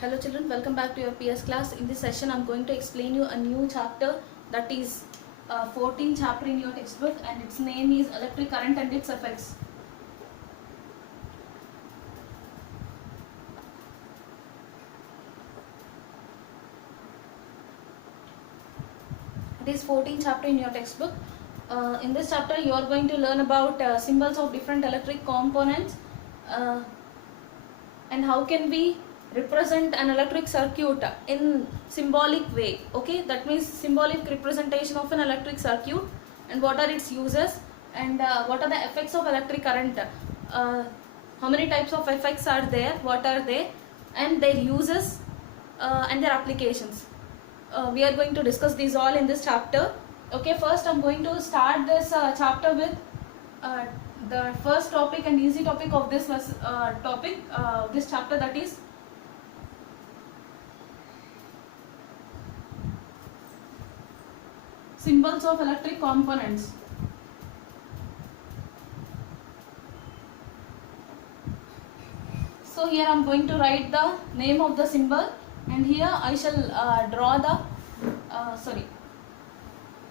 Hello children, welcome back to your PS class. In this session, I'm going to explain you a new chapter that is 14th chapter in your textbook, and its name is Electric Current and its Effects. It is 14th chapter in your textbook. In this chapter, you are going to learn about symbols of different electric components and how can we represent an electric circuit in symbolic way. Okay, that means symbolic representation of an electric circuit, and what are its uses, and what are the effects of electric current, how many types of effects are there, what are they, and their uses and their applications. We are going to discuss these all in this chapter. Okay, first I'm going to start this chapter with the first topic and easy topic of this this chapter, that is symbols of electric components. So here I am going to write the name of the symbol, and here I shall draw the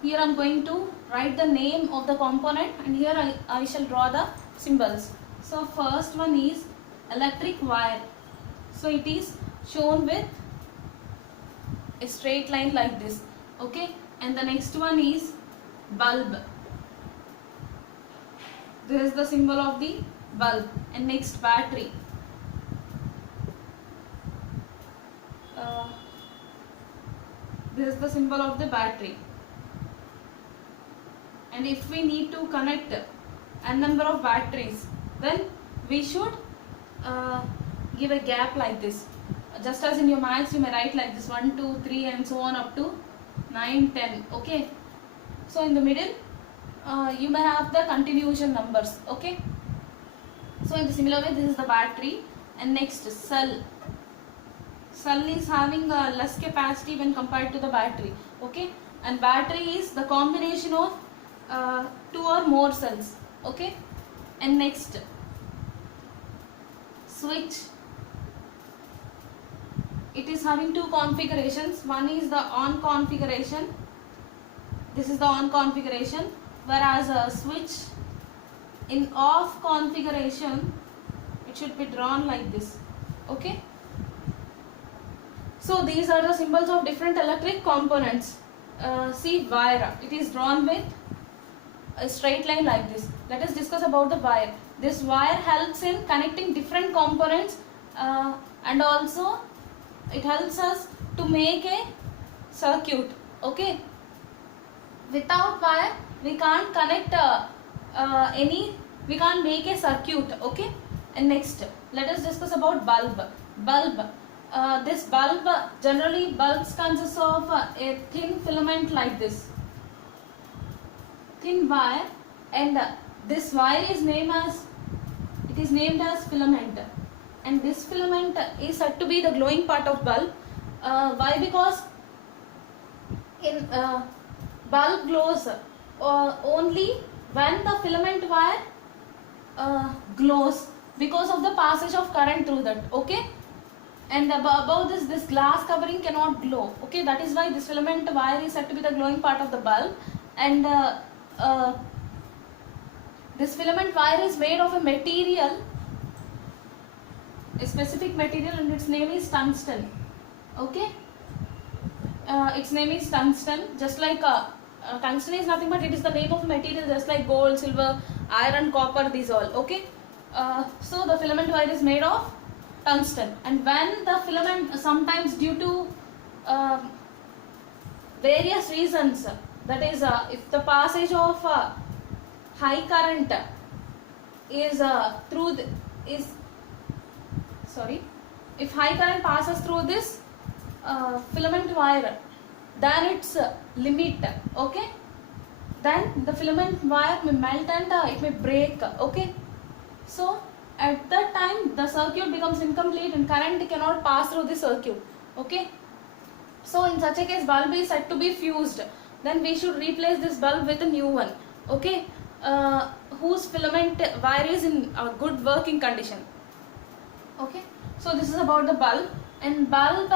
here I am going to write the name of the component, and here I shall draw the symbols. So first one is electric wire. So it is shown with a straight line like this. Okay, and the next one is bulb. This is the symbol of the bulb. And next, battery. This is the symbol of the battery. And if we need to connect a number of batteries, then we should give a gap like this. Just as in your maths, you may write like this 1, 2, 3 and so on up to 9, 10. Okay. So in the middle, you may have the continuation numbers. Okay. So in the similar way, this is the battery. And next, cell. Cell is having less capacity when compared to the battery. Okay. And battery is the combination of 2 or more cells. Okay. And next, switch. It is having 2 configurations. One is the on configuration. This is the on configuration, whereas a switch in off configuration, it should be drawn like this. Okay. So these are the symbols of different electric components. See, wire. It is drawn with a straight line like this. Let us discuss about the wire. This wire helps in connecting different components, and also it helps us to make a circuit. Okay. Without wire, we can't connect we can't make a circuit. Okay. And next, let us discuss about bulb. Bulb. This bulb, generally bulbs consist of a thin filament like this. Thin wire, and this wire is named as filament, and this filament is said to be the glowing part of bulb. Why? Because in bulb glows only when the filament wire glows because of the passage of current through that. Okay. And above this glass covering cannot glow. Okay, that is why this filament wire is said to be the glowing part of the bulb. And this filament wire is made of a material, a specific material, and its name is tungsten. Okay, its name is tungsten. Just like tungsten is nothing but it is the name of a material, just like gold, silver, iron, copper, these all. Okay, so the filament wire is made of tungsten, and when the filament, sometimes due to various reasons, that is if the passage of high current is if high current passes through this filament wire, then its limit. Okay, then the filament wire may melt and it may break. Okay, so at that time the circuit becomes incomplete and current cannot pass through the circuit. Okay, so in such a case, bulb is said to be fused. Then we should replace this bulb with a new one. Okay, whose filament wire is in good working condition. Okay, so this is about the bulb. And bulb,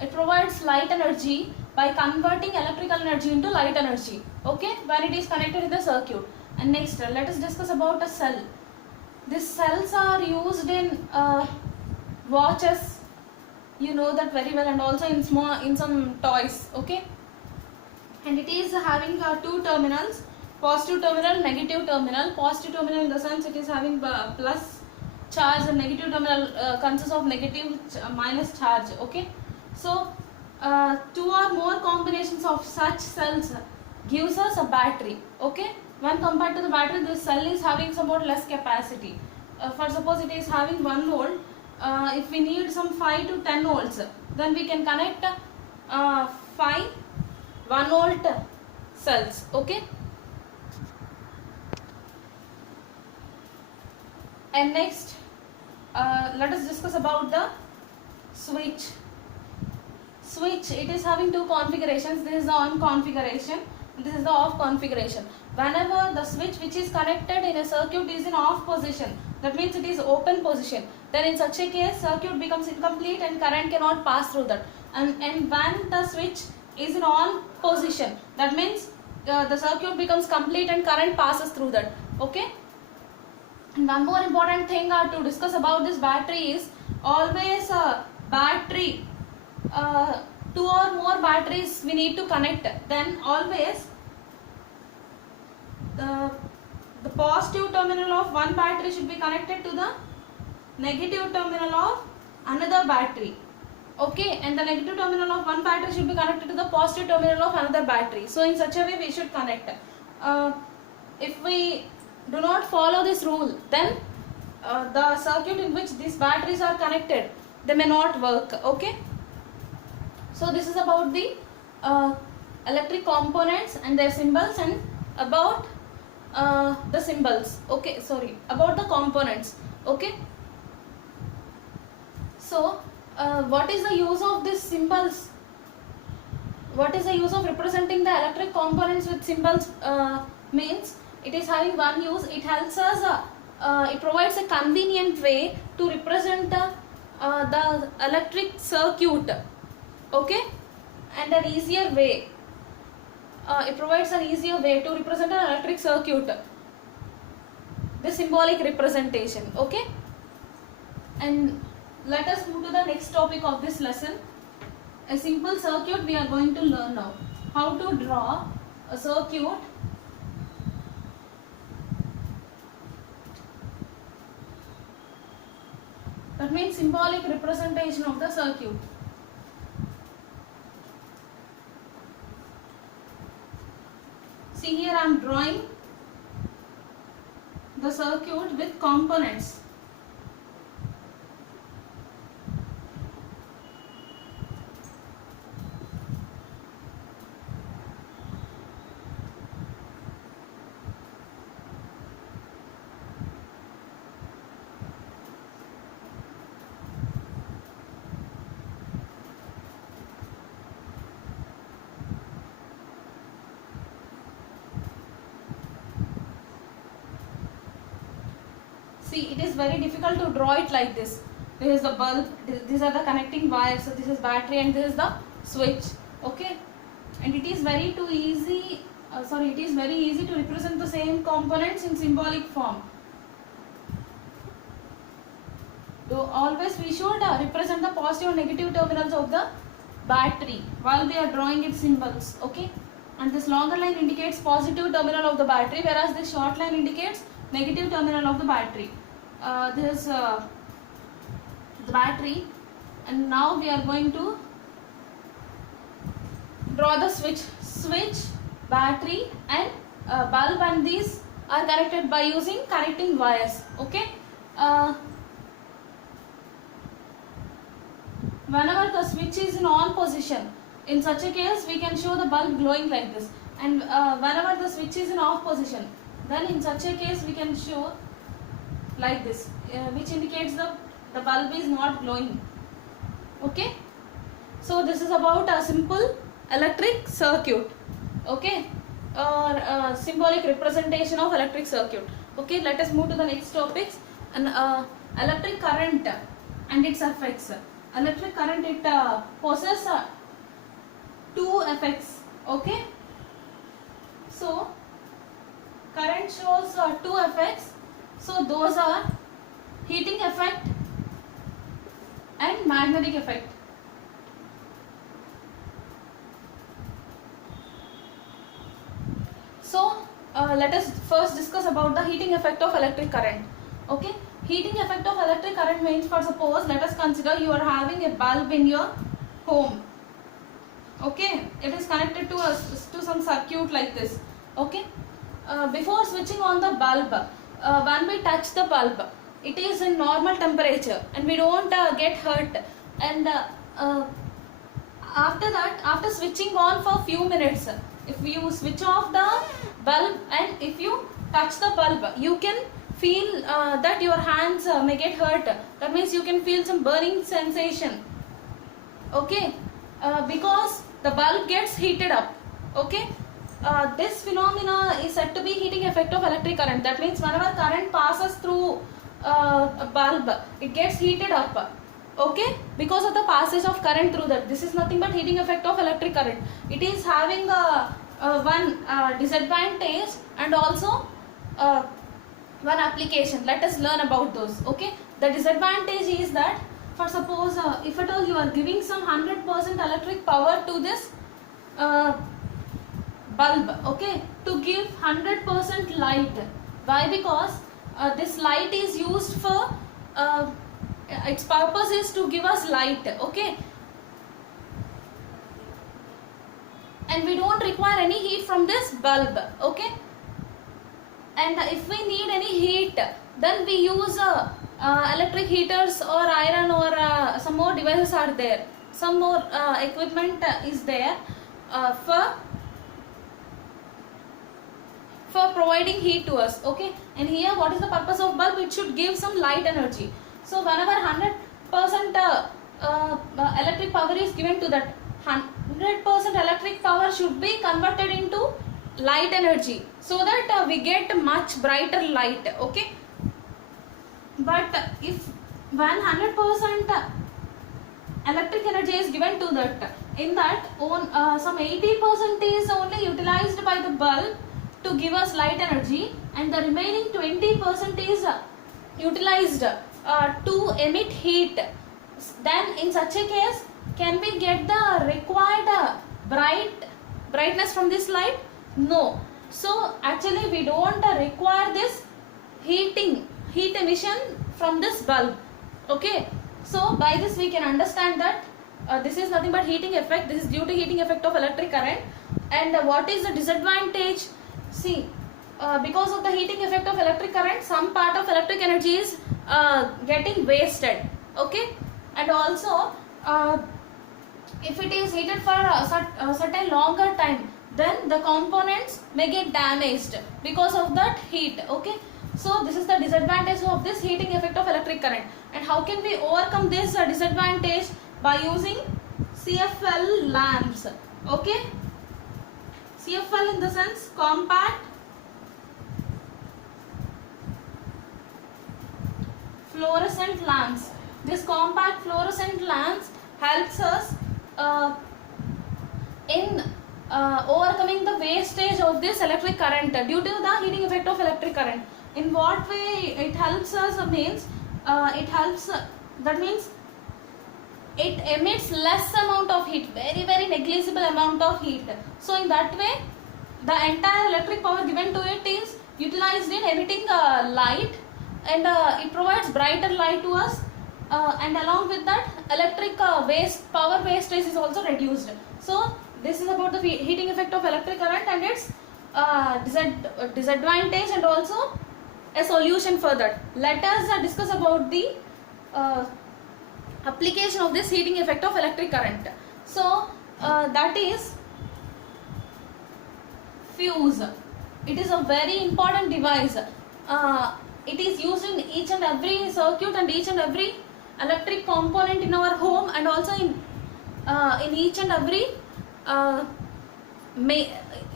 it provides light energy by converting electrical energy into light energy, okay, when it is connected in the circuit. And next, let us discuss about a cell. These cells are used in watches, you know that very well, and also in some toys, okay. And it is having two terminals, positive terminal, negative terminal. Positive terminal in the sense it is having plus charge, and negative terminal consists of negative minus charge, okay. So two or more combinations of such cells gives us a battery, okay. When compared to the battery, this cell is having somewhat less capacity. For suppose it is having 1 volt, if we need some 5 to 10 volts, then we can connect 5 1 volt cells, okay. And next, let us discuss about the switch. Switch, it is having two configurations. This is the on configuration, this is the off configuration. Whenever the switch which is connected in a circuit is in off position, that means it is open position, then in such a case circuit becomes incomplete and current cannot pass through that. And when the switch is in on position, that means the circuit becomes complete and current passes through that, okay. And one more important thing to discuss about this battery is always battery, two or more batteries we need to connect. Then always the positive terminal of one battery should be connected to the negative terminal of another battery, okay, and the negative terminal of one battery should be connected to the positive terminal of another battery. So in such a way we should connect. If we do not follow this rule, then the circuit in which these batteries are connected, they may not work, okay. So this is about the electric components and their symbols, and about the symbols, okay, sorry, about the components, okay. So what is the use of these symbols? What is the use of representing the electric components with symbols? Means it is having one use. It helps us, it provides a convenient way to represent the electric circuit, okay, and an easier way. It provides an easier way to represent an electric circuit, the symbolic representation, okay. And let us move to the next topic of this lesson. A simple circuit we are going to learn now. How to draw a circuit that means symbolic representation of the circuit. See, here I am drawing the circuit with components. See, it is very difficult to draw it like this. This is the bulb, these are the connecting wires, so this is battery and this is the switch, okay. And it is very easy to represent the same components in symbolic form. So always we should represent the positive and negative terminals of the battery while we are drawing its symbols, okay. And this longer line indicates positive terminal of the battery, whereas this short line indicates negative terminal of the battery. This is the battery, and now we are going to draw the switch, battery and bulb, and these are connected by using connecting wires, okay. Whenever the switch is in on position, in such a case we can show the bulb glowing like this, and whenever the switch is in off position, then in such a case we can show like this, which indicates the bulb is not glowing, okay. So this is about a simple electric circuit, okay, or symbolic representation of electric circuit, okay. Let us move to the next topics, and electric current and its effects. electric current, it possesses two effects. Okay, so current shows two effects. So those are heating effect and magnetic effect. So let us first discuss about the heating effect of electric current. Okay, heating effect of electric current means, for suppose let us consider you are having a bulb in your home. Okay, it is connected to some circuit like this. Okay, before switching on the bulb, when we touch the bulb, it is in normal temperature and we don't get hurt. And after that, after switching on for few minutes, if you switch off the bulb and if you touch the bulb, you can feel that your hands may get hurt. That means you can feel some burning sensation. Okay, because the bulb gets heated up. Okay, this phenomena is said to be heating effect of electric current. That means whenever current passes through a bulb, it gets heated up. Okay, because of the passage of current through that. This is nothing but heating effect of electric current. It is having one disadvantage and also one application. Let us learn about those. Okay, the disadvantage is that, for suppose if at all you are giving some 100% electric power to this bulb, okay, to give 100% light. Why? Because this light is used for its purpose is to give us light. Okay, and we don't require any heat from this bulb. Okay, and if we need any heat, then we use electric heaters or iron or some more devices are there. Some more equipment is there for providing heat to us. Okay, and here what is the purpose of bulb? It should give some light energy. So whenever 100% electric power is given to that, 100% electric power should be converted into light energy, so that we get much brighter light. Okay, but if when 100% electric energy is given to that, in that some 80% is only utilized by the bulb to give us light energy, and the remaining 20% is utilized to emit heat. Then in such a case, can we get the required brightness from this light? No. So actually we don't require this heat emission from this bulb. Okay, so by this we can understand that this is nothing but heating effect. This is due to heating effect of electric current. And what is the disadvantage? See, because of the heating effect of electric current, some part of electric energy is getting wasted. Okay, and also if it is heated for a certain longer time, then the components may get damaged because of that heat. Okay, so this is the disadvantage of this heating effect of electric current. And how can we overcome this disadvantage? By using CFL lamps. Okay, CFL in the sense compact fluorescent lamps. This compact fluorescent lamps helps us in overcoming the wastage of this electric current due to the heating effect of electric current. In what way it helps us means, it helps, that means it emits less amount of heat, very negligible amount of heat. So in that way, the entire electric power given to it is utilized in emitting light, and it provides brighter light to us, and along with that, electric power wastage is also reduced. So this is about the heating effect of electric current and its disadvantage and also a solution for that. Let us discuss about the application of this heating effect of electric current. So that is fuse. It is a very important device. It is used in each and every circuit and each and every electric component in our home, and also in each and every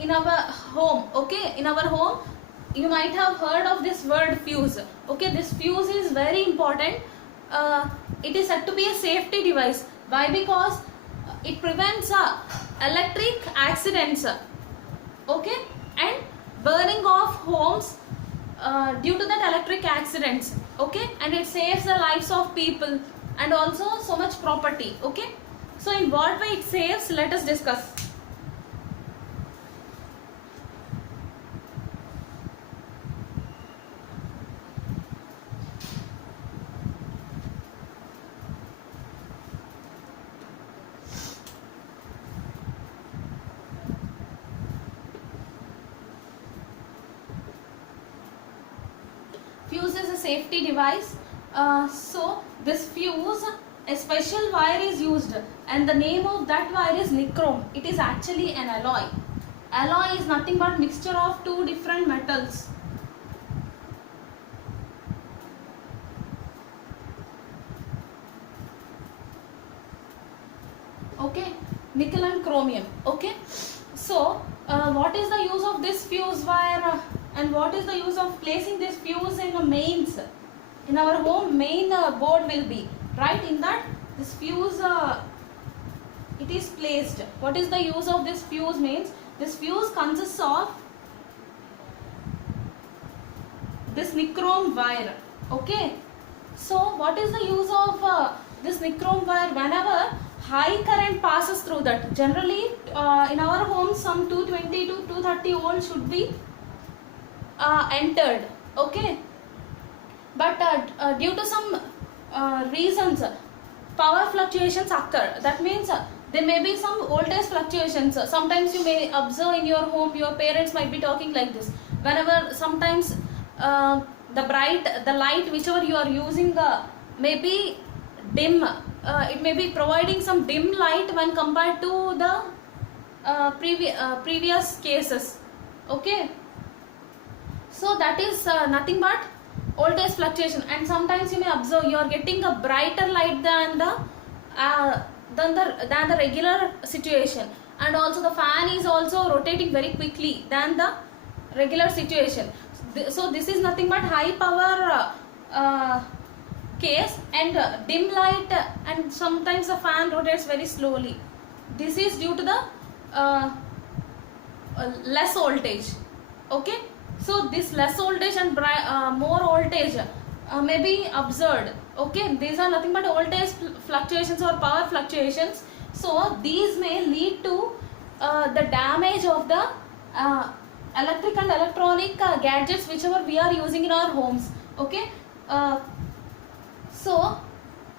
in our home. Okay, in our home you might have heard of this word fuse. Okay, this fuse is very important it is said to be a safety device. Why? Because it prevents electric accidents, okay, and burning of homes due to that electric accidents, okay, and it saves the lives of people and also so much property, okay. So in what way it saves, let us discuss. Fuse is a safety device. So this fuse, a special wire is used, and the name of that wire is nichrome. It is actually an alloy. Alloy is nothing but mixture of two different metals. Okay, nickel and chromium. Okay, so what is the use of this fuse wire, and what is the use of placing this fuse in the mains? In our home, main board will be right. In that, this fuse it is placed. What is the use of this fuse means? This fuse consists of this nichrome wire. Okay, so what is the use of this nichrome wire? Whenever high current passes through that, generally in our homes some 220 to 230 volts should be entered, okay, but due to some reasons, power fluctuations occur. That means there may be some voltage fluctuations. Sometimes you may observe in your home, your parents might be talking like this. Whenever sometimes the light whichever you are using may be dim. It may be providing some dim light when compared to the previous cases, okay. So that is nothing but voltage fluctuation, and sometimes you may observe you are getting a brighter light than the regular situation, and also the fan is also rotating very quickly than the regular situation. So this is nothing but high power case, and dim light, and sometimes the fan rotates very slowly. This is due to the less voltage, okay. So this less voltage and more voltage may be observed, okay. These are nothing but voltage fluctuations or power fluctuations. So these may lead to the damage of the electric and electronic gadgets whichever we are using in our homes, okay. So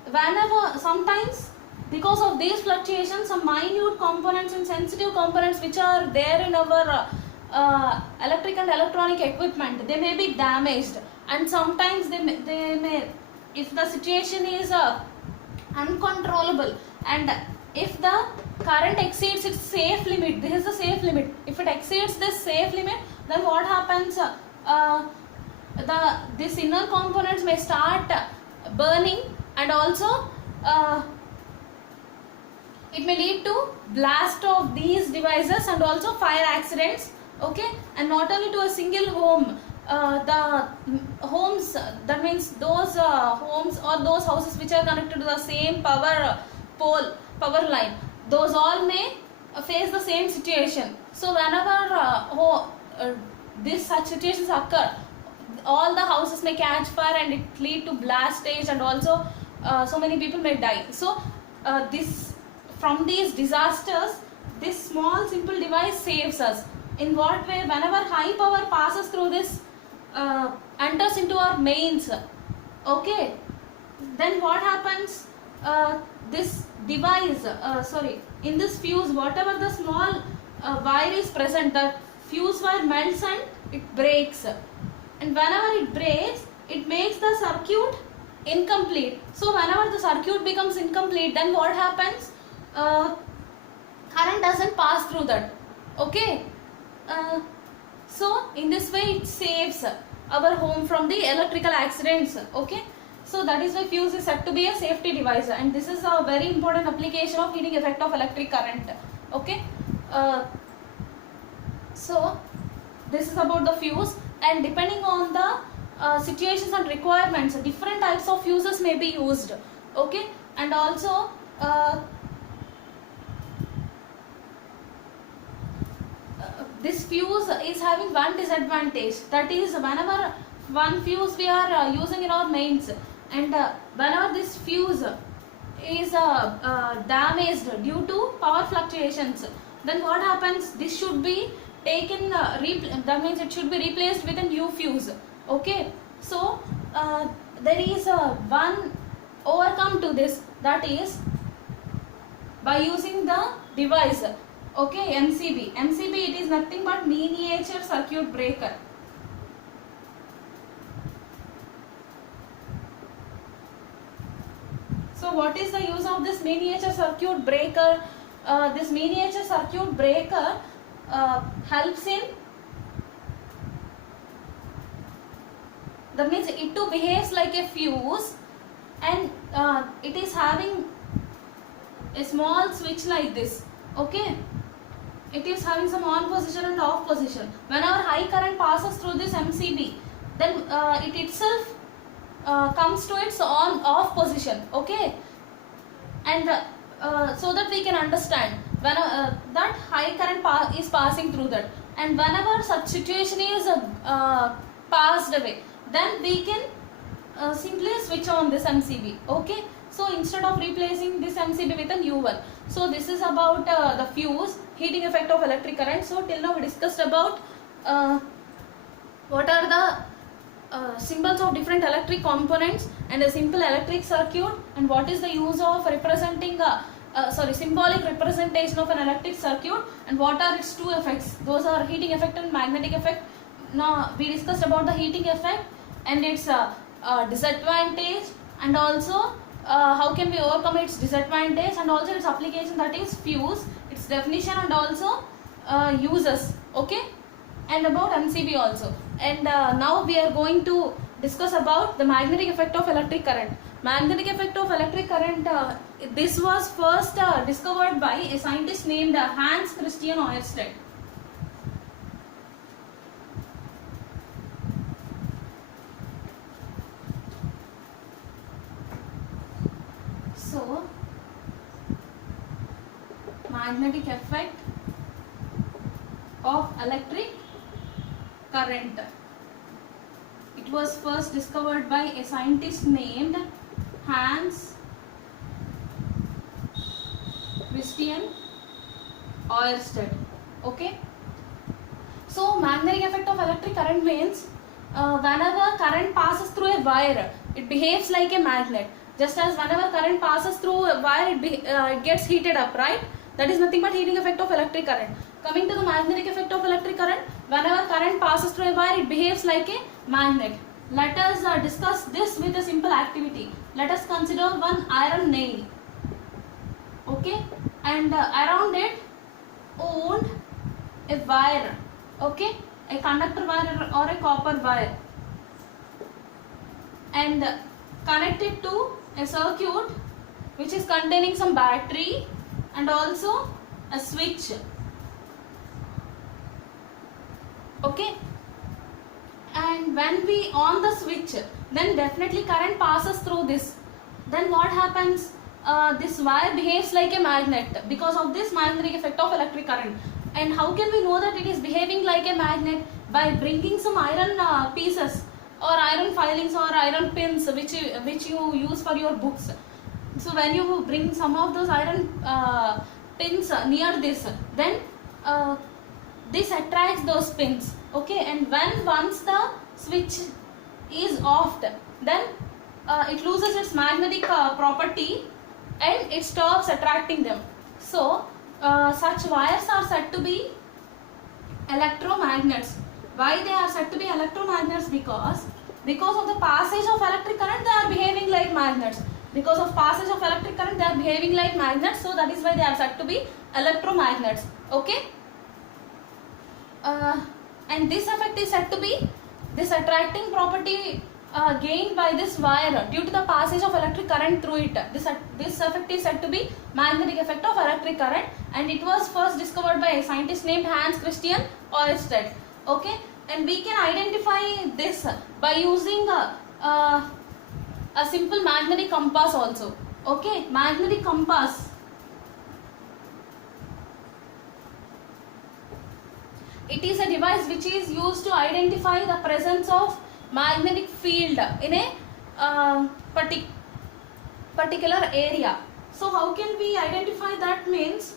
whenever sometimes because of these fluctuations, some minute components and sensitive components which are there in our electric and electronic equipment, they may be damaged, and sometimes they may if the situation is uncontrollable, and if the current exceeds its safe limit, this is the safe limit, if it exceeds this safe limit, then what happens, this inner components may start burning, and also it may lead to blast of these devices and also fire accidents, okay. And not only to a single home, the homes, that means those homes or those houses which are connected to the same power power line, those all may face the same situation. So whenever these such situations occur, all the houses may catch fire and it lead to blast stage, and also so many people may die. So this, from these disasters, this small simple device saves us. In what way? Whenever high power passes through this, enters into our mains, okay, then what happens, this device, in this fuse, whatever the small wire is present, the fuse wire melts and it breaks, and whenever it breaks, it makes the circuit incomplete. So whenever the circuit becomes incomplete, then what happens, current doesn't pass through that, okay. So in this way it saves our home from the electrical accidents, okay. So that is why fuse is said to be a safety device, and this is a very important application of heating effect of electric current, okay. So this is about the fuse, and depending on the situations and requirements, different types of fuses may be used. Okay, and also this fuse is having one disadvantage, that is whenever one fuse we are using in our mains, and whenever this fuse is damaged due to power fluctuations, then what happens, this should be taken that means it should be replaced with a new fuse. Okay, so there is one overcome to this, that is by using the device. Okay, MCB. MCB, it is nothing but miniature circuit breaker. So what is the use of this miniature circuit breaker? This miniature circuit breaker helps in, that means it too behaves like a fuse, and it is having a small switch like this. Okay, it is having some on position and off position. Whenever high current passes through this MCB, then it itself comes to its on off position. Okay, and so that we can understand when that high current is passing through that, and whenever such situation is passed away, then we can simply switch on this MCB. Okay, so instead of replacing this MCB with a new one. So this is about the fuse, heating effect of electric current. So till now we discussed about what are the symbols of different electric components and a simple electric circuit, and what is the use of representing symbolic representation of an electric circuit, and what are its two effects. Those are heating effect and magnetic effect. Now we discussed about the heating effect and its disadvantage, and also how can we overcome its disadvantage, and also its application, that is fuse, its definition, and also uses. Okay, and about MCB also. And now we are going to discuss about the magnetic effect of electric current. Magnetic effect of electric current, this was first discovered by a scientist named Hans Christian Ørsted. So, magnetic effect of electric current. It was first discovered by a scientist named Hans Christian Ørsted. Okay. So, magnetic effect of electric current means whenever current passes through a wire, it behaves like a magnet. Just as whenever current passes through a wire, it gets heated up, right? That is nothing but heating effect of electric current. Coming to the magnetic effect of electric current, whenever current passes through a wire, it behaves like a magnet. Let us discuss this with a simple activity. Let us consider one iron nail. Okay, and around it wound a wire. Okay, a conductor wire or a copper wire, and connect it to a circuit which is containing some battery and also a switch. Okay, and when we on the switch, then definitely current passes through this. Then what happens, this wire behaves like a magnet because of this magnetic effect of electric current. And how can we know that it is behaving like a magnet? By bringing some iron pieces or iron filings or iron pins which you use for your books. So when you bring some of those iron pins near this, then this attracts those pins. Okay, and when once the switch is offed, then it loses its magnetic property and it stops attracting them. So such wires are said to be electromagnets. Why they are said to be electromagnets? Because of the passage of electric current, they are behaving like magnets. Because of passage of electric current, they are behaving like magnets. So that is why they are said to be electromagnets. Okay. And this effect is said to be this attracting property gained by this wire due to the passage of electric current through it. This effect is said to be magnetic effect of electric current, and it was first discovered by a scientist named Hans Christian Ørsted. Okay, and we can identify this by using a simple magnetic compass also. Okay, magnetic compass. It is a device which is used to identify the presence of magnetic field in a particular area. So how can we identify that? Means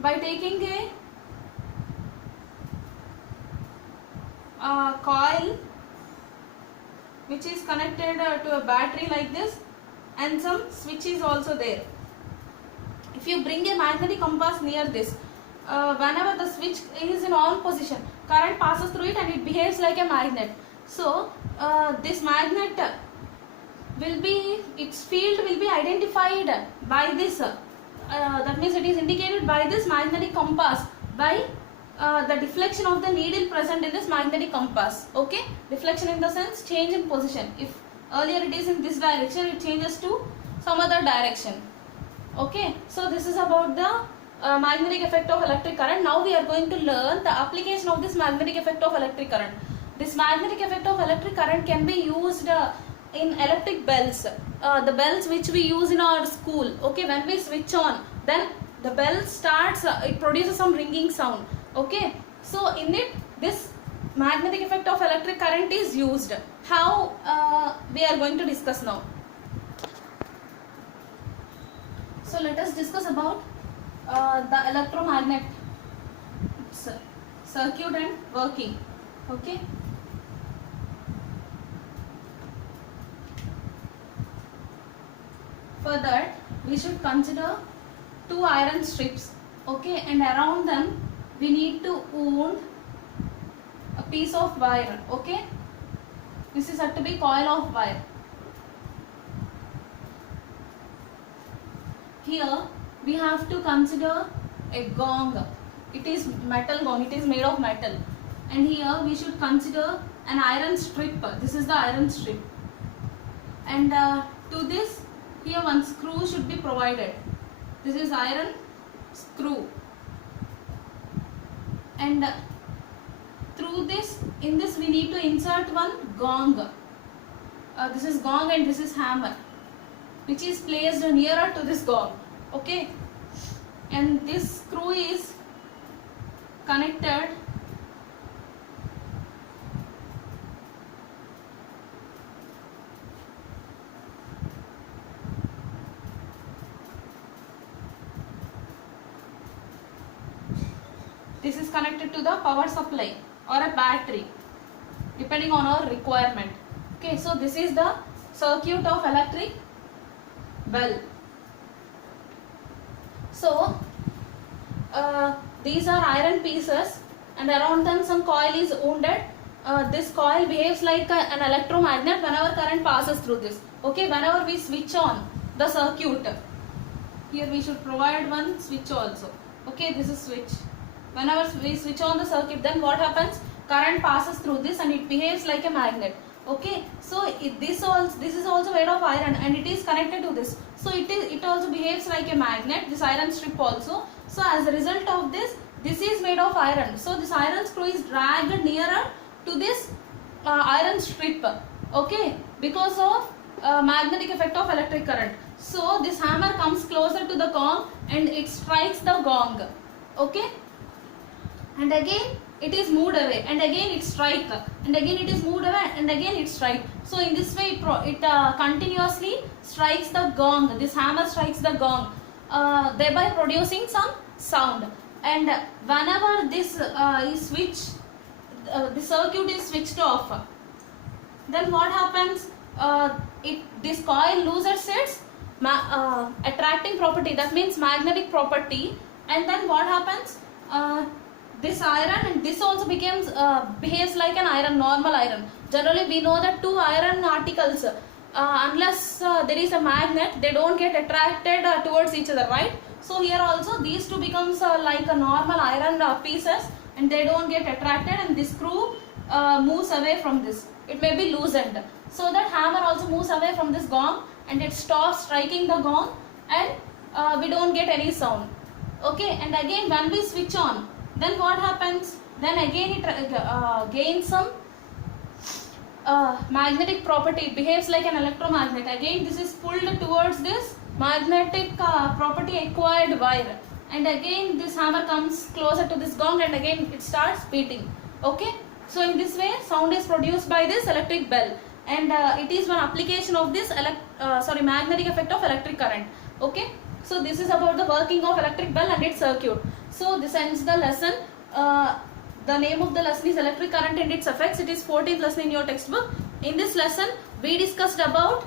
by taking a coil which is connected to a battery like this, and some switch is also there. If you bring a magnetic compass near this, whenever the switch is in on position, current passes through it and it behaves like a magnet. So this magnet will be, its field will be identified by this, that means it is indicated by this magnetic compass by the deflection of the needle present in this magnetic compass. Okay, deflection in the sense change in position. If earlier it is in this direction, it changes to some other direction. Okay, so this is about the magnetic effect of electric current. Now we are going to learn the application of this magnetic effect of electric current. This magnetic effect of electric current can be used in electric bells, the bells which we use in our school. Okay, when we switch on, then the bell starts, it produces some ringing sound. Okay, so in it, this magnetic effect of electric current is used. How we are going to discuss now. So let us discuss about the electromagnet circuit and working. Okay. For that, we should consider two iron strips. Okay, and around them we need to wound a piece of wire. Okay, this is said to be coil of wire. Here we have to consider a gong. It is metal gong, it is made of metal. And here we should consider an iron strip. This is the iron strip. And to this, here one screw should be provided. This is iron screw. And through this, in this we need to insert one gong. This is gong and this is hammer, which is placed nearer to this gong. Okay, and this screw is connected to the power supply or a battery, depending on our requirement. Okay, so this is the circuit of electric bell. So these are iron pieces and around them some coil is wounded. This coil behaves like an electromagnet whenever current passes through this. Okay, whenever we switch on the circuit, here we should provide one switch also. Okay, this is switch. Whenever we switch on the circuit, then what happens? Current passes through this and it behaves like a magnet. Okay, so this is also made of iron and it is connected to this. So it also behaves like a magnet, this iron strip also. So as a result of this, this is made of iron. So this iron screw is dragged nearer to this iron strip. Okay, because of magnetic effect of electric current. So this hammer comes closer to the gong and it strikes the gong. Okay, and again it is moved away and again it strikes and again it is moved away and again it strikes. So in this way it continuously strikes the gong. This hammer strikes the gong, thereby producing some sound. And whenever this is switched, the circuit is switched off, then what happens? This coil loses its attracting property, that means magnetic property, and then what happens? This iron and this also behaves like an iron, normal iron. Generally we know that two iron articles, unless there is a magnet, they don't get attracted towards each other, right? So here also these two becomes like a normal iron pieces and they don't get attracted, and this screw moves away from this. It may be loosened. So that hammer also moves away from this gong and it stops striking the gong and we don't get any sound. Okay, and again when we switch on, then what happens? then again it gains some magnetic property. It behaves like an electromagnet. Again this is pulled towards this magnetic property acquired wire, and again this hammer comes closer to this gong, and again it starts beating. Okay, so in this way sound is produced by this electric bell, and it is one application of this magnetic effect of electric current. Okay, so this is about the working of electric bell and its circuit. So this ends the lesson. The name of the lesson is electric current and its effects. It is 14th lesson in your textbook. In this lesson we discussed about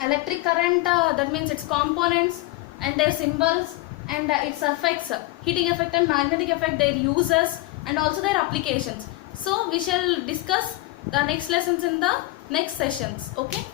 electric current, that means its components and their symbols, and its effects, heating effect and magnetic effect, their uses and also their applications. So we shall discuss the next lessons in the next sessions. Okay.